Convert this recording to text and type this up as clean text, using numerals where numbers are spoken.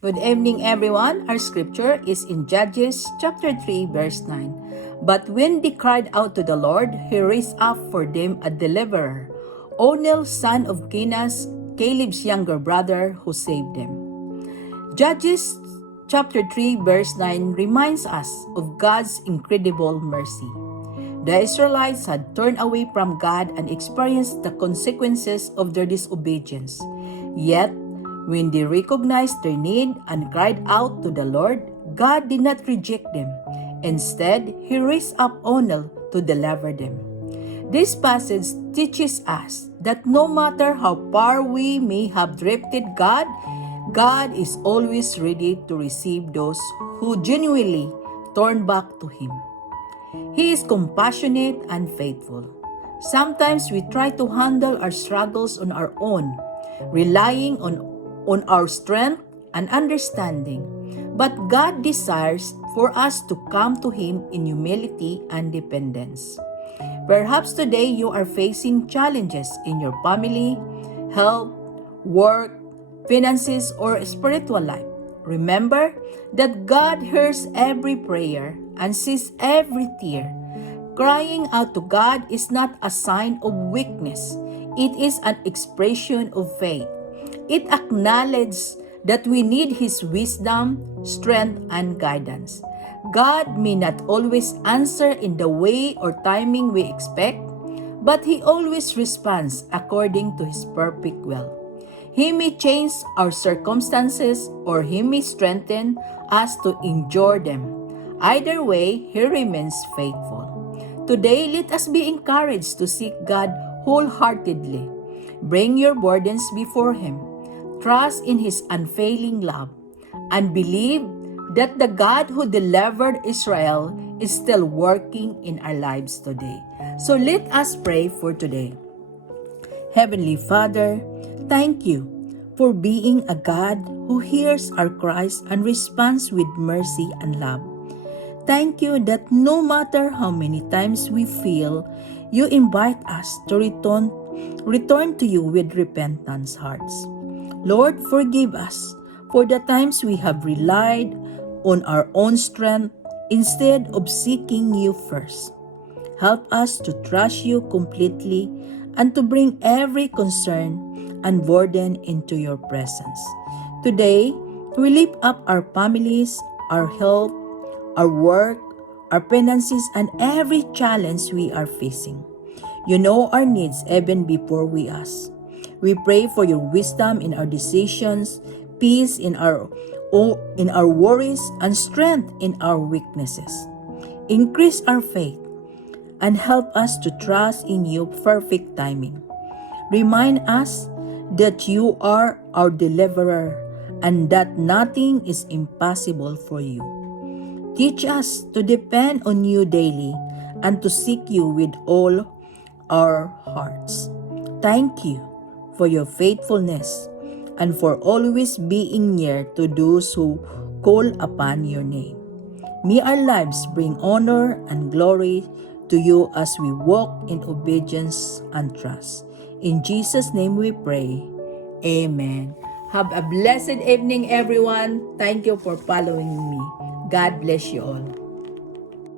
Good evening, everyone. Our scripture is in Judges chapter 3, verse 9. But when they cried out to the Lord, He raised up for them a deliverer, Onel, son of Kenaz, Caleb's younger brother, who saved them. Judges chapter 3, verse 9 reminds us of God's incredible mercy. The Israelites had turned away from God and experienced the consequences of their disobedience. Yet, when they recognized their need and cried out to the Lord, God did not reject them. Instead, He raised up Onel to deliver them. This passage teaches us that no matter how far we may have drifted God is always ready to receive those who genuinely turn back to Him. He is compassionate and faithful. Sometimes we try to handle our struggles on our own, relying on our strength and understanding. But God desires for us to come to Him in humility and dependence. Perhaps today you are facing challenges in your family, health, work, finances, or spiritual life. Remember that God hears every prayer and sees every tear. Crying out to God is not a sign of weakness. It is an expression of faith. It acknowledges that we need His wisdom, strength, and guidance. God may not always answer in the way or timing we expect, but He always responds according to His perfect will. He may change our circumstances or He may strengthen us to endure them. Either way, He remains faithful. Today, let us be encouraged to seek God wholeheartedly. Bring your burdens before Him. Trust in His unfailing love, and believe that the God who delivered Israel is still working in our lives today. So let us pray for today. Heavenly Father, thank you for being a God who hears our cries and responds with mercy and love. Thank you that no matter how many times we fail, you invite us to return to you with repentance hearts. Lord, forgive us for the times we have relied on our own strength instead of seeking you first. Help us to trust you completely and to bring every concern and burden into your presence. Today, we lift up our families, our health, our work, our finances, and every challenge we are facing. You know our needs even before we ask. We pray for your wisdom in our decisions, peace in our worries, and strength in our weaknesses. Increase our faith and help us to trust in your perfect timing. Remind us that you are our deliverer and that nothing is impossible for you. Teach us to depend on you daily and to seek you with all our hearts. Thank you for your faithfulness and for always being near to those who call upon your name. May our lives bring honor and glory to you as we walk in obedience and trust. In Jesus' name we pray. Amen. Have a blessed evening, everyone. Thank you for following me. God bless you all.